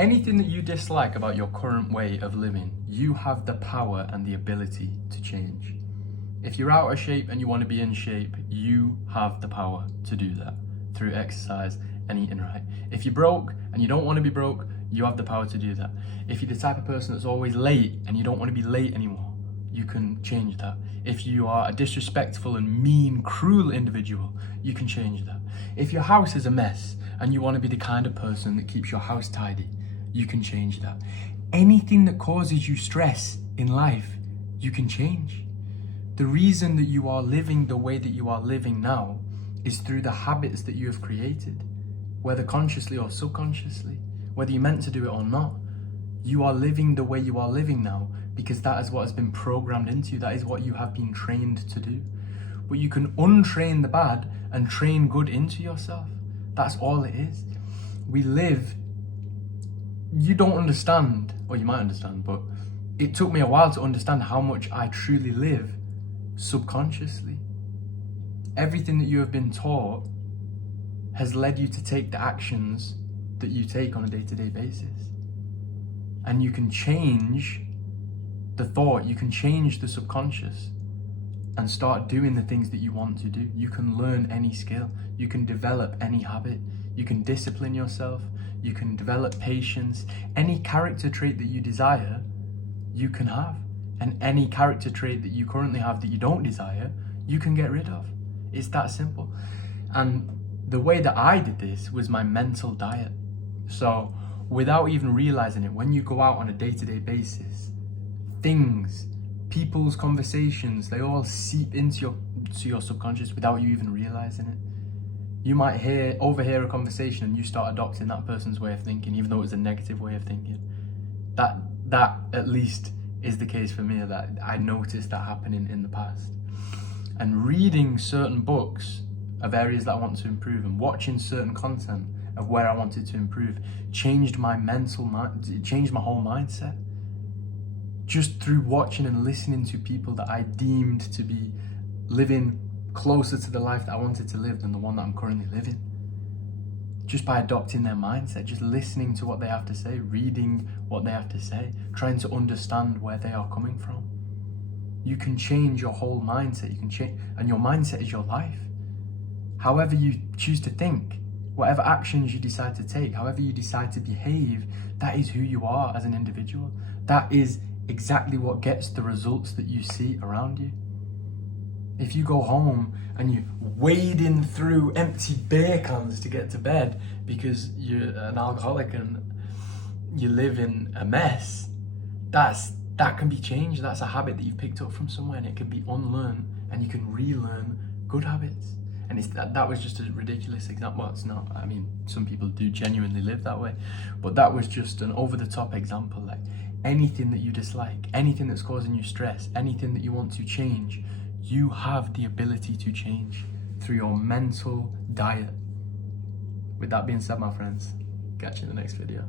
Anything that you dislike about your current way of living, you have the power and the ability to change. If you're out of shape and you want to be in shape, you have the power to do that through exercise and eating right. If you're broke and you don't want to be broke, you have the power to do that. If you're the type of person that's always late and you don't want to be late anymore, you can change that. If you are a disrespectful and mean, cruel individual, you can change that. If your house is a mess and you want to be the kind of person that keeps your house tidy, you can change that. Anything that causes you stress in life, you can change. The reason that you are living the way that you are living now is through the habits that you have created, whether consciously or subconsciously, whether you meant to do it or not. You are living the way you are living now because that is what has been programmed into you. That is what you have been trained to do. But you can untrain the bad and train good into yourself. That's all it is. We live, you don't understand, or you might understand, but it took me a while to understand how much I truly live subconsciously. Everything that you have been taught has led you to take the actions that you take on a day-to-day basis. And you can change the thought, you can change the subconscious and start doing the things that you want to do. You can learn any skill, you can develop any habit, you can discipline yourself, you can develop patience. Any character trait that you desire, you can have. And any character trait that you currently have that you don't desire, you can get rid of. It's that simple. And the way that I did this was my mental diet. So without even realizing it, when you go out on a day-to-day basis, things, people's conversations, they all seep into your subconscious without you even realizing it. You might overhear a conversation and you start adopting that person's way of thinking, even though it's a negative way of thinking. That at least is the case for me, that I noticed that happening in the past. And reading certain books of areas that I want to improve and watching certain content of where I wanted to improve changed my mental mind, it changed my whole mindset. Just through watching and listening to people that I deemed to be living closer to the life that I wanted to live than the one that I'm currently living. Just by adopting their mindset, just listening to what they have to say, reading what they have to say, trying to understand where they are coming from. You can change your whole mindset, you can change, and your mindset is your life. However you choose to think, whatever actions you decide to take, however you decide to behave, that is who you are as an individual. That is exactly what gets the results that you see around you. If you go home and you're wading through empty beer cans to get to bed because you're an alcoholic and you live in a mess, that can be changed. That's a habit that you've picked up from somewhere, and it can be unlearned, and you can relearn good habits. And that was just a ridiculous example. Well, it's not. I mean, some people do genuinely live that way, but that was just an over-the-top example. Like anything that you dislike, anything that's causing you stress, anything that you want to change, you have the ability to change through your mental diet. With that being said, my friends, catch you in the next video.